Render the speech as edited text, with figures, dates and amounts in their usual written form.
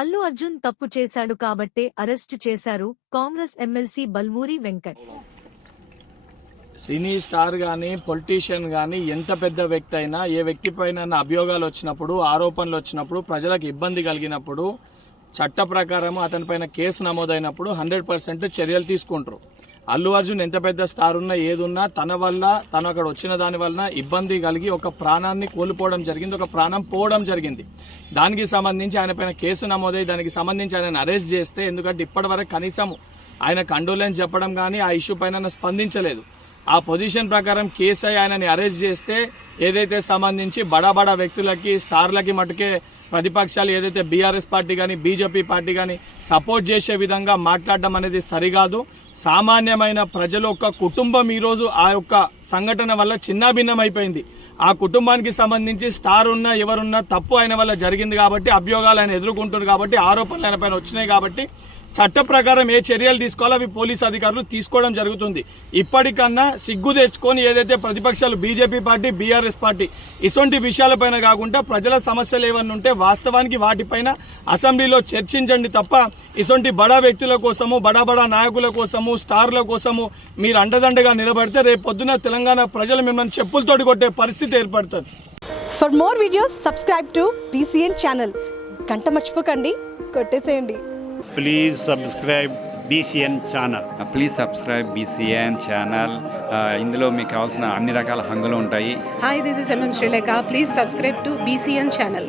అల్లు అర్జున్ తప్పు చేశాడు కాబట్టే అరెస్టు చేశారు Congress MLC Balmuri Venkat. Cine star కానీ పొలిటీషియన్ కానీ ఎంత పెద్ద వ్యక్తి అయినా ఏ వ్యక్తి పైన అభియోగాలు వచ్చినప్పుడు, ఆరోపణలు వచ్చినప్పుడు, ప్రజలకు ఇబ్బంది కలిగినప్పుడు చట్ట ప్రకారం అతనిపైన కేసు నమోదైనప్పుడు 100% చర్యలు తీసుకుంటారు. అల్లు అర్జున్ ఎంత పెద్ద స్టార్ ఉన్నా ఏదున్నా తన వల్ల తను అక్కడ వచ్చిన దాని వలన ఇబ్బంది కలిగి ఒక ప్రాణాన్ని కోల్పోవడం జరిగింది, ఒక ప్రాణం పోవడం జరిగింది. దానికి సంబంధించి ఆయన పైన కేసు నమోదై దానికి సంబంధించి ఆయన అరెస్ట్ చేస్తే, ఎందుకంటే ఇప్పటివరకు కనీసం ఆయన కండోలెన్స్ చెప్పడం కానీ ఆ ఇష్యూ పైన స్పందించలేదు. ఆ పొజిషన్ ప్రకారం కేసు అయి ఆయనని అరెస్ట్ చేస్తే ఏదైతే సంబంధించి బడా వ్యక్తులకి, స్టార్లకి మటుకే ప్రతిపక్షాలు ఏదైతే బీఆర్ఎస్ పార్టీ కానీ బీజేపీ పార్టీ కానీ సపోర్ట్ చేసే విధంగా మాట్లాడడం అనేది సరికాదు. సామాన్యమైన ప్రజలు ఒక కుటుంబం ఈరోజు ఆ యొక్క సంఘటన వల్ల చిన్నాభిన్నమైపోయింది. ఆ కుటుంబానికి సంబంధించి స్టార్ ఉన్నా ఎవరున్నా తప్పు ఆయన వల్ల జరిగింది కాబట్టి, అభియోగాలు ఆయన ఎదుర్కొంటున్నారు కాబట్టి, ఆరోపణలు ఆయన పైన వచ్చినాయి కాబట్టి చట్ట ప్రకారం ఏ చర్యలు తీసుకోవాలో అవి పోలీసు అధికారులు తీసుకోవడం జరుగుతుంది. ఇప్పటికన్నా సిగ్గు తెచ్చుకొని ఏదైతే ప్రతిపక్షాలు బీజేపీ పార్టీ, బీఆర్ఎస్ పార్టీ ఇటువంటి విషయాలపైన కాకుండా ప్రజల సమస్యలు ఏమన్నా ఉంటే వాస్తవానికి వాటిపైన అసెంబ్లీలో చర్చించండి తప్ప ఇటువంటి బడా వ్యక్తుల కోసము, బడా నాయకుల కోసము, స్టార్ల కోసము మీరు అండదండగా నిలబడితే రేపు పొద్దున తెలంగాణ ప్రజలు మిమ్మల్ని చెప్పులతోటి కొట్టే పరిస్థితి ఏర్పడుతుంది. For more videos subscribe to BCN channel. గంట మర్చిపోకండి, కొట్టేసేయండి. Please subscribe BCN channel. Please subscribe BCN channel. ఇందులో మీకు కావాల్సిన అన్ని రకాల హంగులు ఉంటాయి. Hi, this is MM Sri Lanka. Please subscribe to BCN channel.